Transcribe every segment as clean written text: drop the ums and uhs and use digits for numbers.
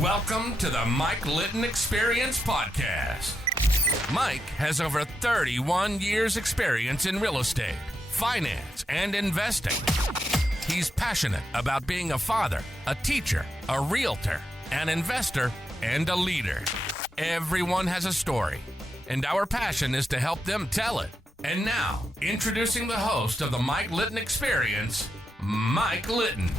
Welcome to the Mike Litton Experience Podcast. Mike has over 31 years experience in real estate, finance, and investing. He's passionate about being a father, a teacher, a realtor, an investor, and a leader. Everyone has a story, and our passion is to help them tell it. And now, introducing the host of the Mike Litton Experience, Mike Litton.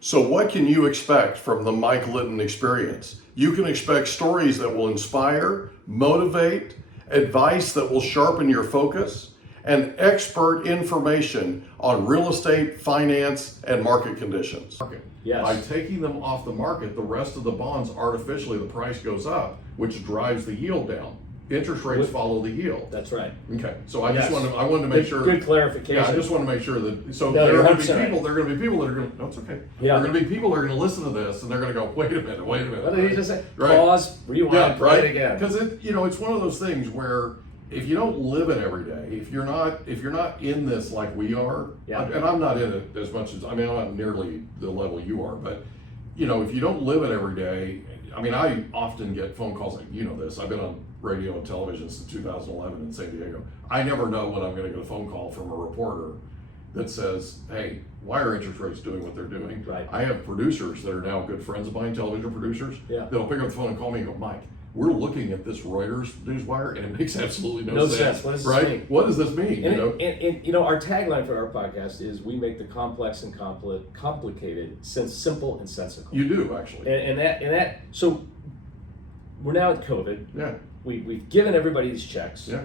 So what can you expect from the Mike Litton Experience? You can expect stories that will inspire, motivate, advice that will sharpen your focus, and expert information on real estate, finance, and market conditions. Yes. By taking them off the market, the rest of the bonds, artificially, the price goes up, which drives the yield down. Interest rates follow the yield. That's right. Okay, so I wanted to make sure. Good clarification. Yeah, I just want to make sure that. So No, there you're are going to be 100% people. There are going to be people that are going to. No, it's okay. Yeah. There are going to be people that are going to listen to this and they're going to go, wait a minute. What did he just say? Right. Pause, rewind, play it again. Because it's one of those things where if you don't live it every day, if you're not in this like we are, Yeah. and I'm not in it as much as I'm not nearly the level you are, but if you don't live it every day, I often get phone calls like this. I've been on radio and television since 2011 in San Diego. I never know when I'm going to get a phone call from a reporter that says, hey, why are interest rates doing what they're doing? Right. I have producers that are now good friends of mine, television producers, Yeah. that'll pick up the phone and call me and go, Mike, we're looking at this Reuters newswire and it makes absolutely No sense. sense. What does this right? mean? What does this mean? And our tagline for our podcast is we make the complex and complicated simple and sensical. You do, actually. And that so we're now at COVID. Yeah. We've given everybody these checks. Yeah.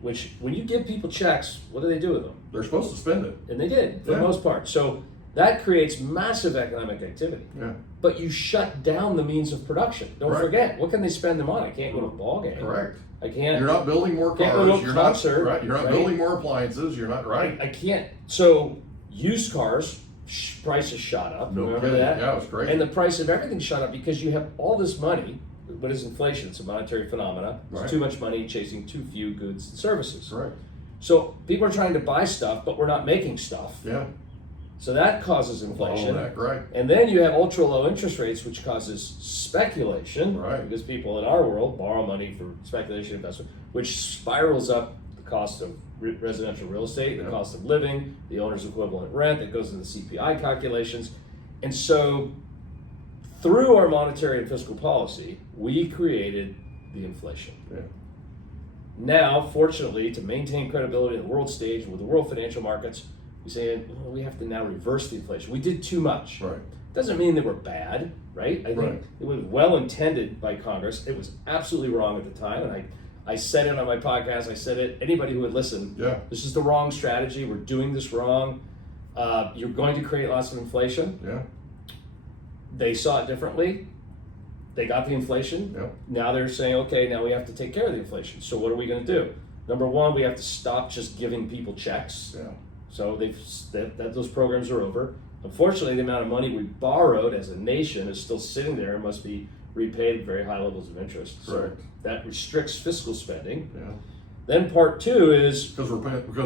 Which when you give people checks, what do they do with them? They're supposed to spend it. And they did for the most part. So that creates massive economic activity. Yeah. But you shut down the means of production. Don't Right. forget, what can they spend them on? I can't go to a ball game. Correct. I can't. You're not building more Can't go cars. to a You're concert, not right. You're not right? building more appliances. You're not right. I can't. So used cars prices shot up. No Remember kidding. that? Yeah, it was crazy. And the price of everything shot up because you have all this money. What is inflation? It's a monetary phenomena. There's Right. too much money chasing too few goods and services. Correct. So people are trying to buy stuff, but we're not making stuff. Yeah. So that causes inflation. All that, right. And then you have ultra low interest rates, which causes speculation. Right. Because people in our world borrow money for speculation investment, which spirals up the cost of residential real estate, the Yeah. cost of living, the owner's equivalent rent that goes into the CPI calculations. And so through our monetary and fiscal policy, we created the inflation. Yeah. Now, fortunately, to maintain credibility on the world stage with the world financial markets, we say we have to now reverse the inflation. We did too much. Right. Doesn't mean they were bad, right? I think Right. it was well intended by Congress. It was absolutely wrong at the time, and I said it on my podcast. I said it. Anybody who would listen, Yeah. this is the wrong strategy. We're doing this wrong. You're going to create lots of inflation. Yeah. They saw it differently. They got the inflation. Yeah. Now they're saying, okay, now we have to take care of the inflation. So what are we going to do? Number one, we have to stop just giving people checks. Yeah. So those programs are over. Unfortunately, the amount of money we borrowed as a nation is still sitting there and must be repaid at very high levels of interest. Correct. So that restricts fiscal spending. Yeah. Then part two is Because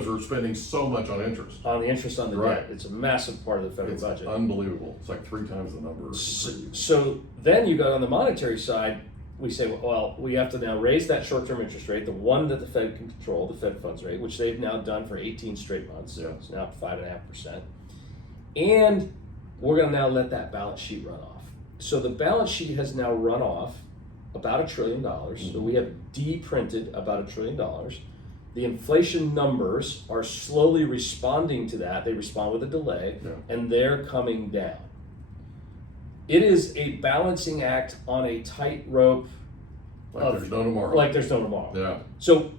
we're spending so much on interest. on the interest on the Right. debt. It's a massive part of the federal It's budget. unbelievable. It's like 3 times the number. So then you got on the monetary side, we say, well, we have to now raise that short-term interest rate, the one that the Fed can control, the Fed funds rate, which they've now done for 18 straight months. Yeah. It's now up to 5.5%. And we're going to now let that balance sheet run off. So the balance sheet has now run off about $1 trillion. So we have de-printed about $1 trillion. The inflation numbers are slowly responding to that. They respond with a delay, Yeah. and they're coming down. It is a balancing act on a tightrope. Like there's no tomorrow. Like there's no tomorrow. Yeah. So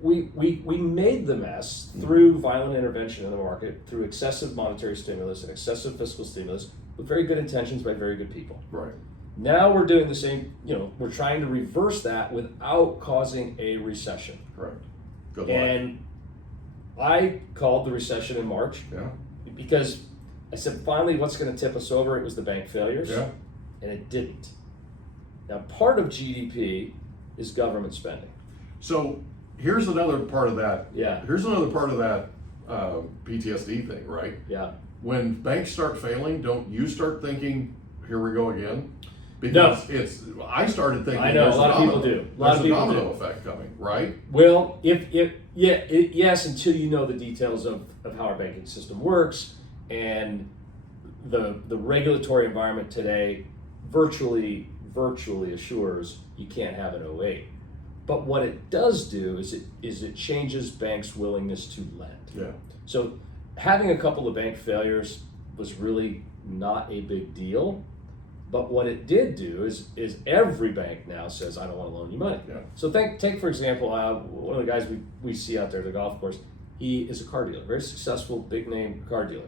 we made the mess through violent intervention in the market, through excessive monetary stimulus and excessive fiscal stimulus, with very good intentions by very good people. Right. Now we're doing the same. We're trying to reverse that without causing a recession. Correct. Good luck. And I called the recession in March Yeah. because I said, finally, what's going to tip us over? It was the bank failures. Yeah. And it didn't. Now, part of GDP is government spending. So here's another part of that. Yeah. Here's another part of that PTSD thing, right? Yeah. when banks start failing, don't you start thinking, here we go again? Because I started thinking, I know, a lot of people do. There's a domino effect coming, right? Well, yes, until you know the details of how our banking system works, and the regulatory environment today virtually assures you can't have an 08. But what it does do is it changes banks' willingness to lend. Yeah. So having a couple of bank failures was really not a big deal. But what it did do is every bank now says, I don't want to loan you money. Yeah. So take for example, one of the guys we see out there at the golf course, he is a car dealer, very successful, big name car dealer.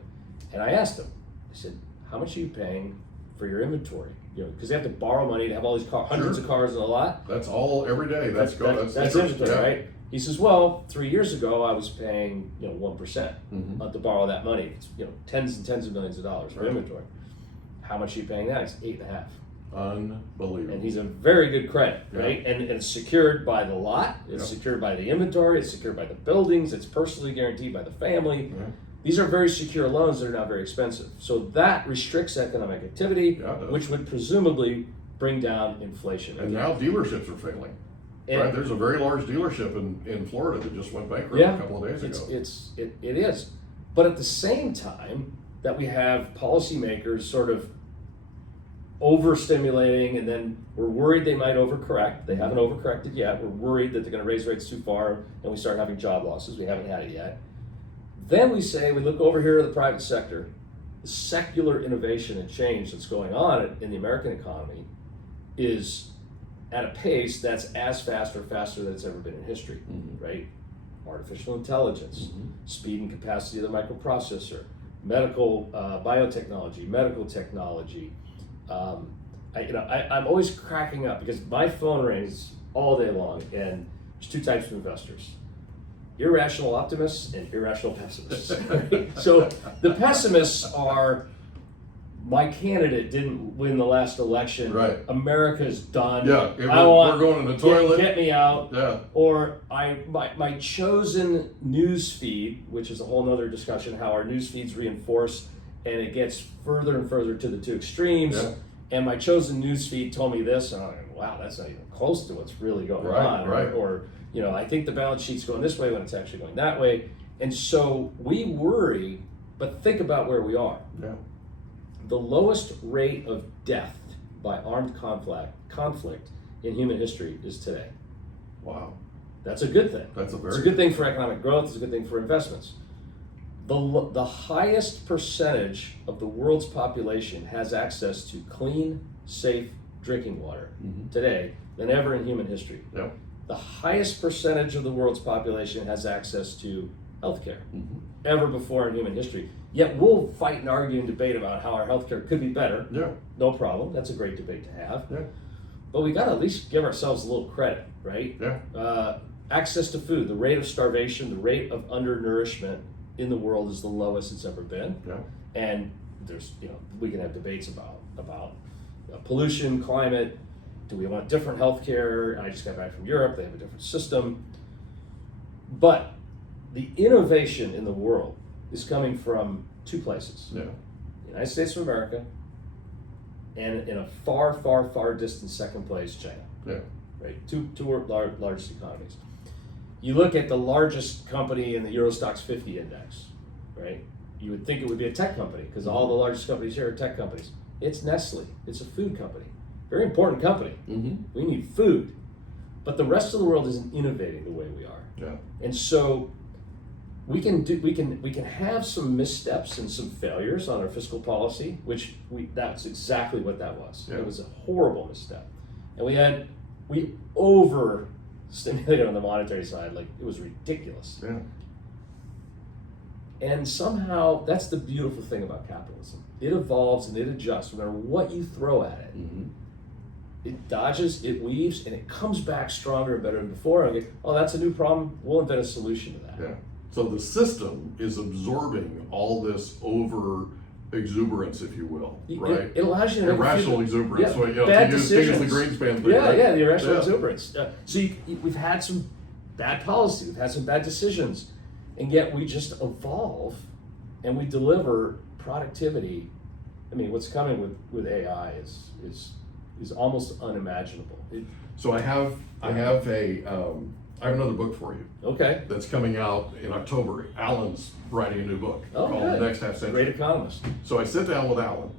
And I asked him, I said, how much are you paying for your inventory? Because they have to borrow money to have all these hundreds of cars in a lot. That's all every day. That's inventory, right? He says, well, 3 years ago I was paying 1% to borrow that money. It's tens and tens of millions of dollars for inventory. How much are you paying now? It's 8.5. Unbelievable. And he's a very good credit, right? Yeah. And it's secured by the lot, it's secured by the inventory, it's secured by the buildings, it's personally guaranteed by the family. Yeah. These are very secure loans that are not very expensive. So that restricts economic activity, which would presumably bring down inflation. And now dealerships are failing. Right? There's a very large dealership in Florida that just went bankrupt a couple of days ago. It is. But at the same time that we have policymakers sort of overstimulating, and then we're worried they might overcorrect. They haven't overcorrected yet. We're worried that they're going to raise rates too far and we start having job losses. We haven't had it yet. Then we look over here at the private sector. The secular innovation and change that's going on in the American economy is at a pace that's as fast or faster than it's ever been in history, right? Artificial intelligence, speed and capacity of the microprocessor, medical biotechnology, medical technology. I'm always cracking up because my phone rings all day long, and there's two types of investors: irrational optimists and irrational pessimists. Right? So the pessimists are, my candidate didn't win the last election. Right. America's done. Yeah, we're going to the toilet. Get me out. Yeah. Or my chosen news feed, which is a whole other discussion, how our news feeds reinforce, and it gets further and further to the two extremes. Yeah. And my chosen news feed told me this, and I'm like, wow, that's not even close to what's really going on. Right. Or I think the balance sheet's going this way when it's actually going that way. And so we worry, but think about where we are. Yeah. The lowest rate of death by armed conflict in human history is today. Wow. That's a good thing. It's a good thing for economic growth. It's a good thing for investments. The highest percentage of the world's population has access to clean, safe drinking water today than ever in human history. Yep. The highest percentage of the world's population has access to healthcare ever before in human history. Yet we'll fight and argue and debate about how our healthcare could be better. Yeah. No problem. That's a great debate to have. Yeah. But we got to at least give ourselves a little credit, right? Yeah. Access to food, the rate of starvation, the rate of undernourishment in the world is the lowest it's ever been. Yeah. And there's, we can have debates about pollution, climate. Do we want different healthcare? I just got back from Europe. They have a different system. But the innovation in the world is coming from two places. Yeah. The United States of America, and in a far, far, far distant second place, China. Yeah. Right? Two largest economies. You look at the largest company in the Eurostoxx 50 index, right? You would think it would be a tech company because all the largest companies here are tech companies. It's Nestle. It's a food company. Very important company. We need food. But the rest of the world isn't innovating the way we are. Yeah. And so we can have some missteps and some failures on our fiscal policy, which that's exactly what that was. Yeah. It was a horrible misstep. And we overstimulated on the monetary side, like it was ridiculous. Yeah. And somehow that's the beautiful thing about capitalism. It evolves and it adjusts no matter what you throw at it. It dodges, it weaves, and it comes back stronger and better than before. And that's a new problem. We'll invent a solution to that. Yeah. So the system is absorbing all this over exuberance, if you will, right? It allows you to make irrational exuberance. Yeah, So, bad to use decisions. the Greenspan thing. Yeah, right? the irrational exuberance. So we've had some bad policy, we've had some bad decisions, and yet we just evolve and we deliver productivity, I mean, what's coming with AI is almost unimaginable. So I have another book for you. Okay. That's coming out in October. Alan's writing a new book called good. The Next Half Century. Great economist. So I sit down with Alan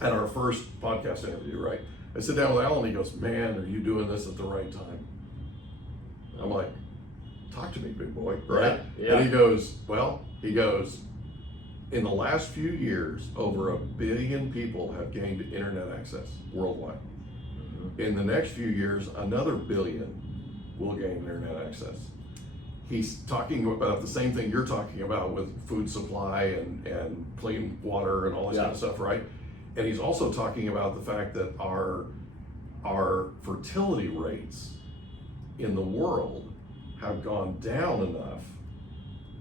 at our first podcast interview, right? I sit down with Alan, he goes, "Man, are you doing this at the right time?" I'm like, "Talk to me, big boy," right? Yeah. And he goes, "In the last few years, over 1 billion people have gained internet access worldwide. Mm-hmm. In the next few years, another 1 billion will gain internet access." He's talking about the same thing you're talking about with food supply and clean water and all this kind of stuff, right? And he's also talking about the fact that our fertility rates in the world have gone down enough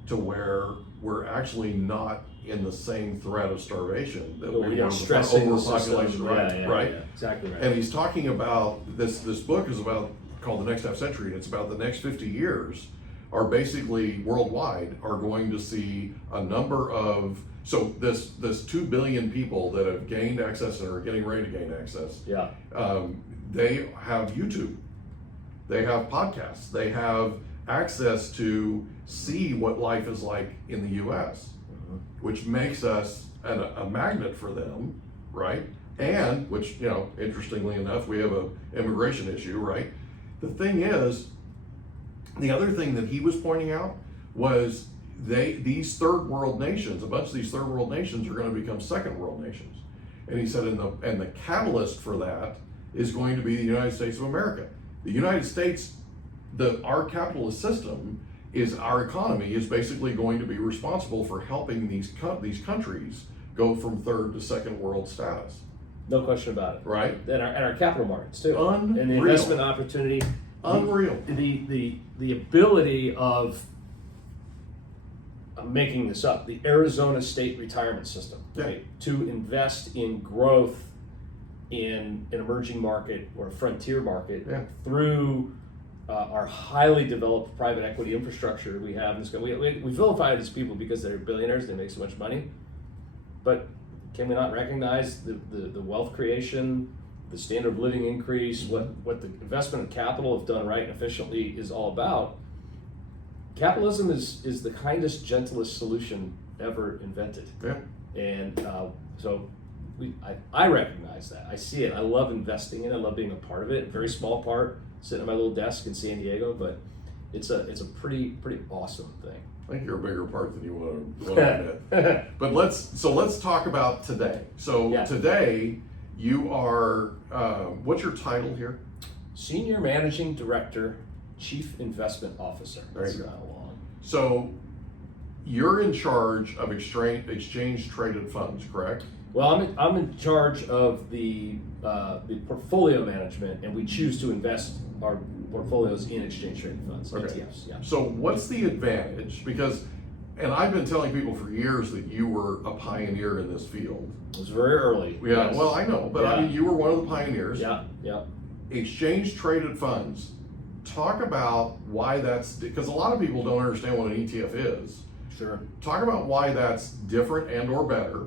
to where we're actually not in the same threat of starvation that we were before overpopulation, right? Yeah, exactly right. And he's talking about this book is about called The Next Half Century, and it's about the next 50 years are basically worldwide are going to see a number of, so this 2 billion people that have gained access and are getting ready to gain access, they have YouTube, they have podcasts, they have access to see what life is like in the US, which makes us a magnet for them, right? And which, interestingly enough, we have a immigration issue, right? The thing is, the other thing that he was pointing out was these third world nations, a bunch of these third world nations are going to become second world nations. And he said, and the catalyst for that is going to be the United States of America. The United States, our capitalist system our economy is basically going to be responsible for helping these countries go from third to second world status. No question about it. Right? And our capital markets too. Unreal. And the investment opportunity. Unreal. The ability of, I'm making this up, the Arizona State Retirement System, right? To invest in growth in an emerging market or a frontier market through our highly developed private equity infrastructure we have in this country. We vilify these people because they're billionaires, they make so much money, but can we not recognize the wealth creation, the standard of living increase, what the investment of capital, if done right and efficiently, is all about? Capitalism is the kindest, gentlest solution ever invented. Yeah. And so I recognize that. I see it. I love investing in it. I love being a part of it. A very small part, sitting at my little desk in San Diego, but it's a pretty awesome thing. I think you're a bigger part than you want to admit. But let's talk about today. So today you are, what's your title here? Senior Managing Director, Chief Investment Officer. There you go. Long. So you're in charge of exchange traded funds, correct? Well, I'm in charge of the portfolio management, and we choose to invest our portfolios in exchange traded funds, ETFs. Yeah. So what's the advantage? Because, and I've been telling people for years that you were a pioneer in this field. It was very early. Yeah, yes. well, I know, but I mean, you were one of the pioneers. Yeah. Exchange traded funds. Talk about why that's, because a lot of people don't understand what an ETF is. Sure. Talk about why that's different and or better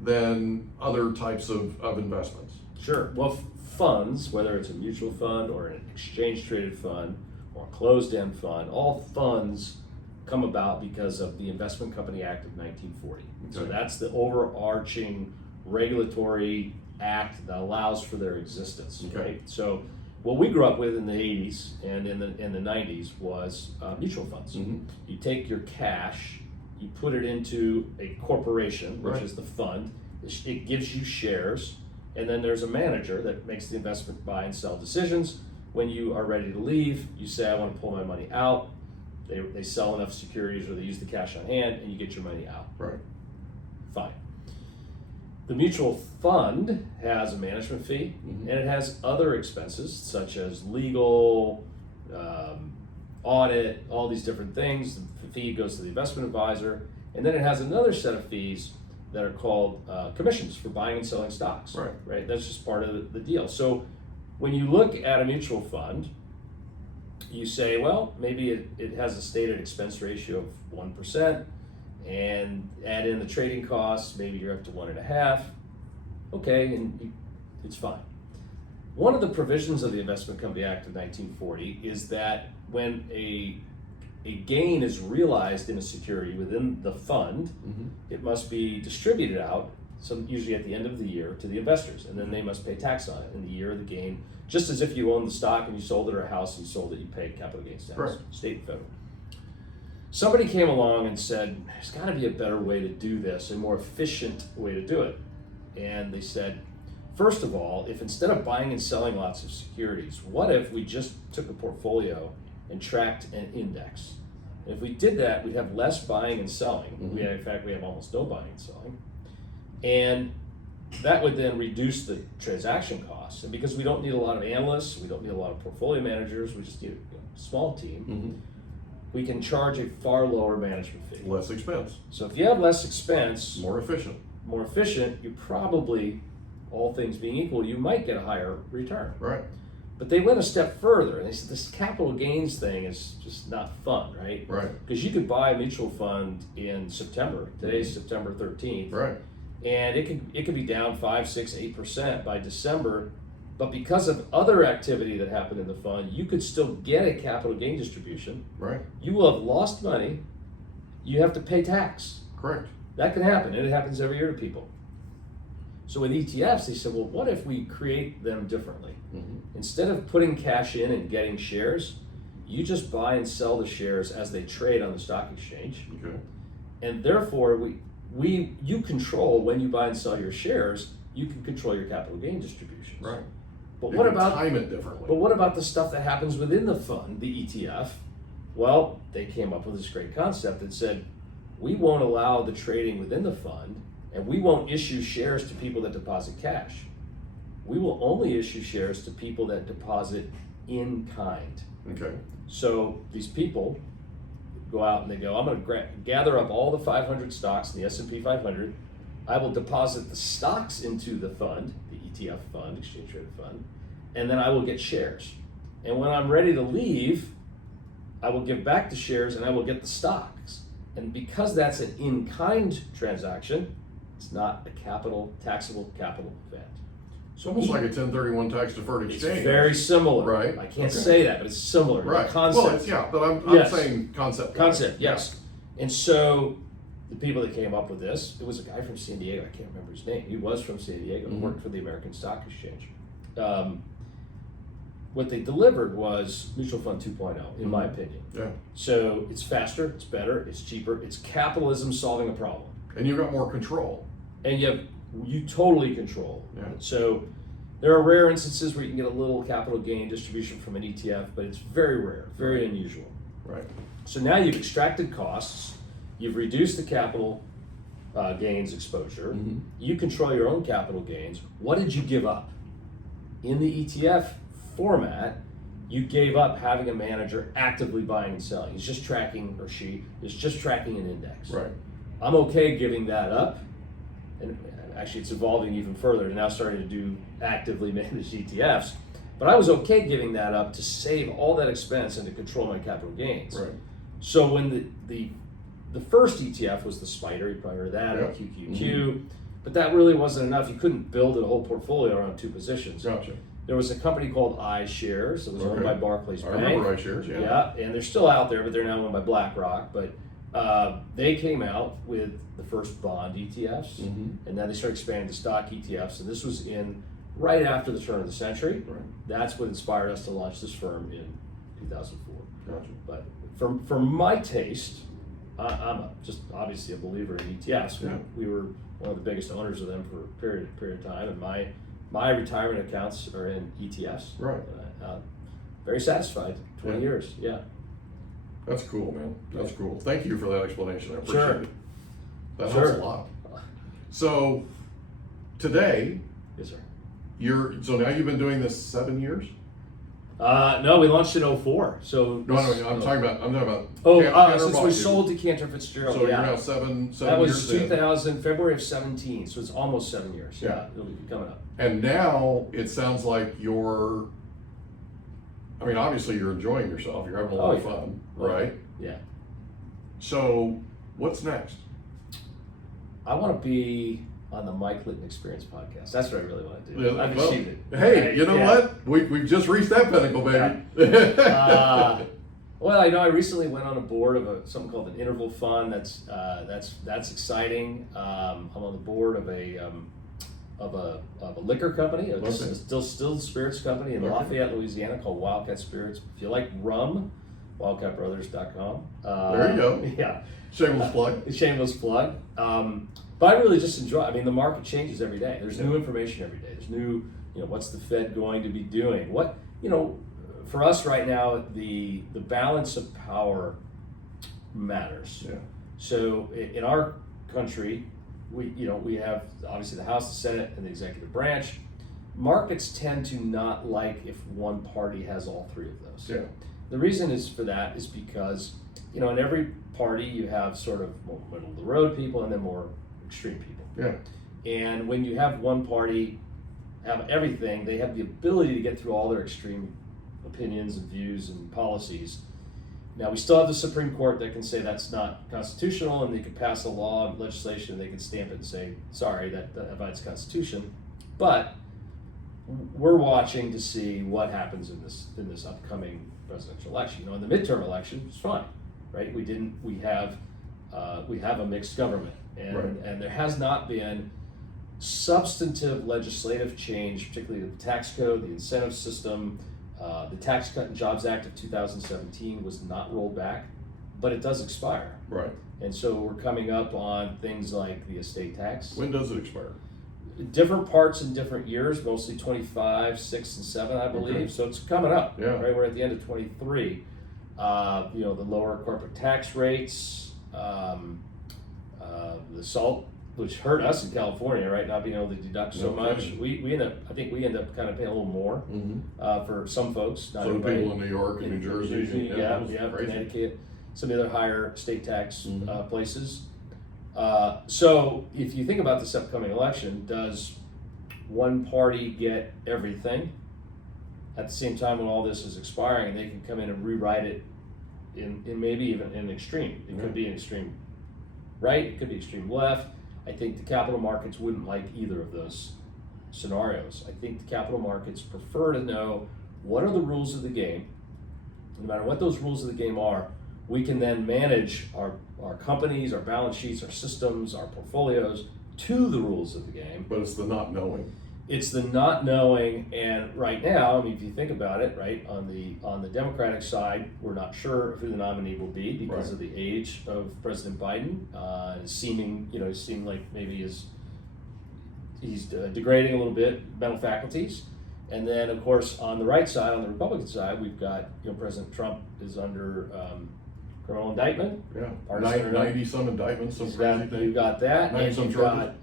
than other types of investments. Sure. Well, funds, whether it's a mutual fund or an exchange traded fund or a closed-end fund, all funds come about because of the Investment Company Act of 1940. Okay. So that's the overarching regulatory act that allows for their existence. Okay. Right? So what we grew up with in the 80s and in the 90s was mutual funds. Mm-hmm. You take your cash, you put it into a corporation, which is the fund. It gives you shares, and then there's a manager that makes the investment buy and sell decisions. When you are ready to leave, you say, I want to pull my money out. They sell enough securities or they use the cash on hand, and you get your money out. Right. Fine. The mutual fund has a management fee, and it has other expenses such as legal, audit, all these different things. The fee goes to the investment advisor, and then it has another set of fees that are called commissions for buying and selling stocks. Right. That's just part of the deal. So when you look at a mutual fund, you say, well, maybe it has a stated expense ratio of 1%, and add in the trading costs, maybe you're up to 1.5. Okay, and it's fine. One of the provisions of the Investment Company Act of 1940 is that when a gain is realized in a security within the fund, it must be distributed out, usually at the end of the year, to the investors, and then they must pay tax on it in the year of the gain, just as if you owned the stock and you sold it, or a house and you sold it, you paid capital gains tax, right. State and federal. Somebody came along and said, there's got to be a better way to do this, a more efficient way to do it. And they said, first of all, if instead of buying and selling lots of securities, what if we just took a portfolio and tracked an index? And if we did that, we'd have less buying and selling. In fact, we have almost no buying and selling. And that would then reduce the transaction costs. And because we don't need a lot of analysts, we don't need a lot of portfolio managers, we just need a small team, we can charge a far lower management fee. Less expense. So if you have less expense, More efficient. you probably, all things being equal, you might get a higher return. Right. But they went a step further, and they said this capital gains thing is just not fun, right? Right. Because you could buy a mutual fund in September. Today's September 13th. Right. And it could be down 5, 6, 8% by December. But because of other activity that happened in the fund, you could still get a capital gain distribution. Right. You will have lost money. You have to pay tax. Correct. That can happen, and it happens every year to people. So with ETFs, they said, well, what if we create them differently? Instead of putting cash in and getting shares, you just buy and sell the shares as they trade on the stock exchange. Okay. And therefore, you control when you buy and sell your shares, you can control your capital gain distributions. Right. But You what can about time it differently? But what about the stuff that happens within the fund, the ETF? Well, they came up with this great concept that said, we won't allow the trading within the fund, and we won't issue shares to people that deposit cash. We will only issue shares to people that deposit in kind. Okay. So these people go out and they go, I'm going to gather up all the 500 stocks in the S&P 500. I will deposit the stocks into the fund, the ETF fund, exchange traded fund, and then I will get shares. And when I'm ready to leave, I will give back the shares and I will get the stocks. And because that's an in-kind transaction, it's not a taxable capital event. It's almost like a 1031 tax deferred exchange. It's very similar. Right. I can't say that, but it's similar. Right. The concept. Well, it's, but I'm Yes. saying concept. Concept, yes. And so the people that came up with this, it was a guy from San Diego, I can't remember his name. He was from San Diego and worked for the American Stock Exchange. What they delivered was mutual fund 2.0, in my opinion. Yeah. So it's faster, it's better, it's cheaper, it's capitalism solving a problem. And you've got more control. And you totally control. Yeah. So there are rare instances where you can get a little capital gain distribution from an ETF, but it's very rare, very unusual. Right. So now you've extracted costs, you've reduced the capital gains exposure, you control your own capital gains. What did you give up? In the ETF format, you gave up having a manager actively buying and selling. He's just tracking, or she is just tracking an index. Right. I'm okay giving that up, and actually it's evolving even further. They're now starting to do actively managed ETFs, but I was okay giving that up to save all that expense and to control my capital gains. Right. So when the first ETF was the Spider, you probably heard that, or Yeah. QQQ, but that really wasn't enough. You couldn't build a whole portfolio around two positions. Gotcha. There was a company called iShares that was owned by Barclays I Bank. remember iShares, yeah. Yeah, and they're still out there, but they're now owned by BlackRock. But they came out with the first bond ETFs, and then they started expanding to stock ETFs. And this was right after the turn of the century. Right. That's what inspired us to launch this firm in 2004. Gotcha. But for my taste, I'm just obviously a believer in ETFs. Yeah. We were one of the biggest owners of them for a period of time, and my retirement accounts are in ETFs. Right. Very satisfied. 20 Yeah. years. Yeah. That's cool, man. That's cool. Thank you for that explanation. I appreciate Sure. it. That Sure. helps a lot. So today, Yes, sir. so now you've been doing this 7 years? No, we launched in 2004. So No, I'm talking about. since we Cantor sold to Cantor Fitzgerald. So you're yeah. now seven That was years in. 2000, February of 17. So it's almost 7 years. Yeah. Yeah, it'll be coming up. And now it sounds like obviously you're enjoying yourself. You're having a lot of fun, right? Yeah. So what's next? I want to be on the Mike Litton Experience podcast. That's what I really want to do. Yeah, I've well, achieved it. Hey, you know what? We've just reached that pinnacle, baby. Well, I know I recently went on a board of something called an interval fund. That's exciting. I'm on the board of a liquor company, a distilled spirits company in Lafayette, Louisiana, called Wildcat Spirits. If you like rum, wildcatbrothers.com. There you go. Yeah. Shameless plug. Shameless plug. But I really just enjoy. I mean, the market changes every day. There's new information every day. There's new, what's the Fed going to be doing? What, for us right now, the balance of power matters. Yeah. So in our country, we have obviously the House, the Senate, and the executive branch. Markets tend to not like if one party has all three of those. Yeah. The reason is for that is because, in every party you have sort of more middle of the road people and then more extreme people. Yeah. And when you have one party have everything, they have the ability to get through all their extreme opinions and views and policies. Now, we still have the Supreme Court that can say that's not constitutional, and they could pass a law and legislation, and they can stamp it and say, sorry, that violates the Constitution. But we're watching to see what happens in this upcoming presidential election. In the midterm election, it's fine, right? We have a mixed government, and Right. and there has not been substantive legislative change, particularly the tax code, the incentive system. The Tax Cut and Jobs Act of 2017 was not rolled back, but it does expire. Right. And so we're coming up on things like the estate tax. When does it expire? Different parts in different years, mostly 25, 6, and 7, I believe. Okay. So it's coming up. Yeah. Right, we're at the end of 23. The lower corporate tax rates, the SALT, which hurt us in California, right? Not being able to deduct so No much. kidding. We end up kind of paying a little more for some folks. Not So do everybody. people in New York and New Jersey. Yeah, that's crazy. Connecticut, some of the other higher state tax Mhm. places. So if you think about this upcoming election, does one party get everything at the same time when all this is expiring, and they can come in and rewrite it in maybe even an extreme? It could be an extreme right, it could be extreme left. I think the capital markets wouldn't like either of those scenarios. I think the capital markets prefer to know what are the rules of the game. No matter what those rules of the game are, we can then manage our companies, our balance sheets, our systems, our portfolios to the rules of the game. But it's the not knowing. It's the not knowing, and right now, if you think about it, right, on the Democratic side, we're not sure who the nominee will be because Right. of the age of President Biden. It seemed like maybe he's degrading a little bit mental faculties. And then, of course, on the right side, on the Republican side, we've got President Trump is under criminal indictment. Yeah. Partisan or not. 90 some indictments, some crazy thing. You've got that, Maybe and some you've got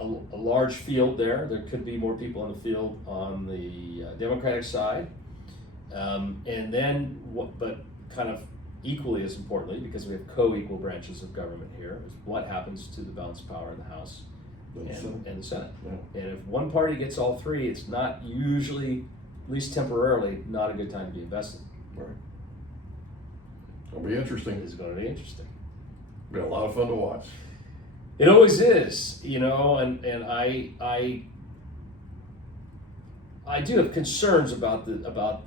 a large field there. There could be more people in the field on the Democratic side, and then but kind of equally as importantly, because we have co-equal branches of government here, is what happens to the balance of power in the House and the Senate. Yeah. And if one party gets all three, it's not usually, at least temporarily, not a good time to be invested. Right. It'll be interesting. It's going to be interesting. Be a lot of fun to watch. It always is, and I do have concerns about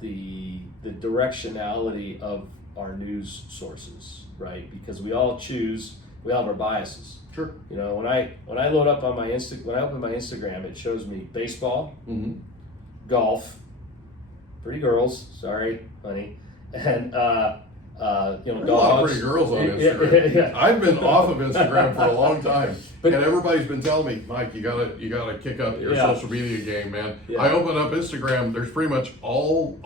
the directionality of our news sources, right? Because we all have our biases. Sure. When I load up on when I open my Instagram, it shows me baseball, Mm-hmm. golf, pretty girls, sorry, honey, and There's dogs. a lot of pretty girls on Instagram. Yeah. I've been off of Instagram for a long time, But- and everybody's been telling me, Mike, you gotta kick up your Yeah. social media game, man. Yeah. I open up Instagram. There's pretty much all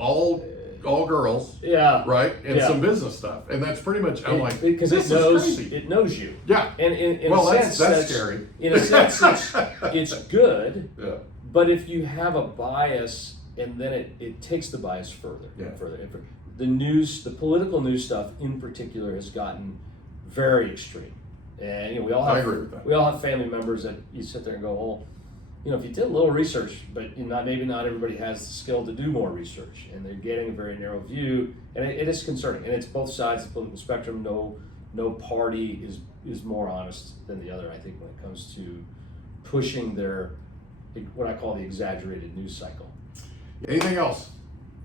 girls, Yeah. right, and Yeah. some business stuff, and that's pretty much. I'm like, because this it knows is crazy. it knows you. Yeah. And in Well, a that's sense, scary. In a sense, it's good. Yeah. But if you have a bias, and then it takes the bias further, Yeah. further. The political news stuff in particular has gotten very extreme, and we all have. I agree with that. We all have family members that you sit there and go, well, if you did a little research, but maybe not everybody has the skill to do more research, and they're getting a very narrow view, and it is concerning. And it's both sides of the political spectrum. No no party is more honest than the other, I think, when it comes to pushing their, what I call the exaggerated news cycle. Anything else?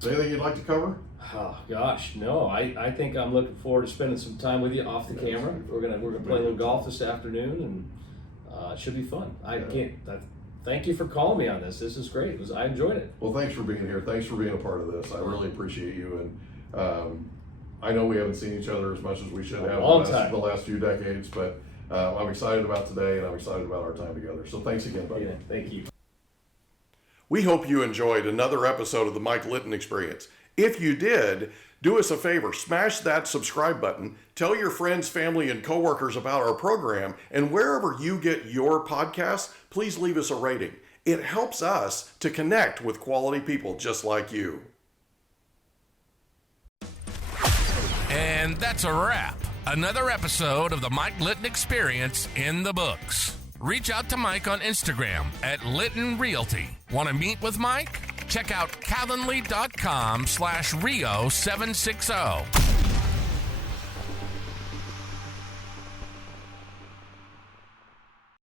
Anything you'd like to cover? Oh gosh, no. I think I'm looking forward to spending some time with you off the camera. We're gonna play a little golf this afternoon, and it should be fun. Thank you for calling me on this. This is great. I enjoyed it. Well, thanks for being here. Thanks for being a part of this. I really appreciate you. And I know we haven't seen each other as much as we should have the last few decades, but I'm excited about today, and I'm excited about our time together. So thanks again, buddy. Yeah, thank you. We hope you enjoyed another episode of the Mike Litton Experience. If you did, do us a favor, smash that subscribe button, tell your friends, family, and coworkers about our program, and wherever you get your podcasts, please leave us a rating. It helps us to connect with quality people just like you. And that's a wrap. Another episode of the Mike Litton Experience in the books. Reach out to Mike on Instagram at Litton Realty. Want to meet with Mike? Check out calendly.com/Rio760.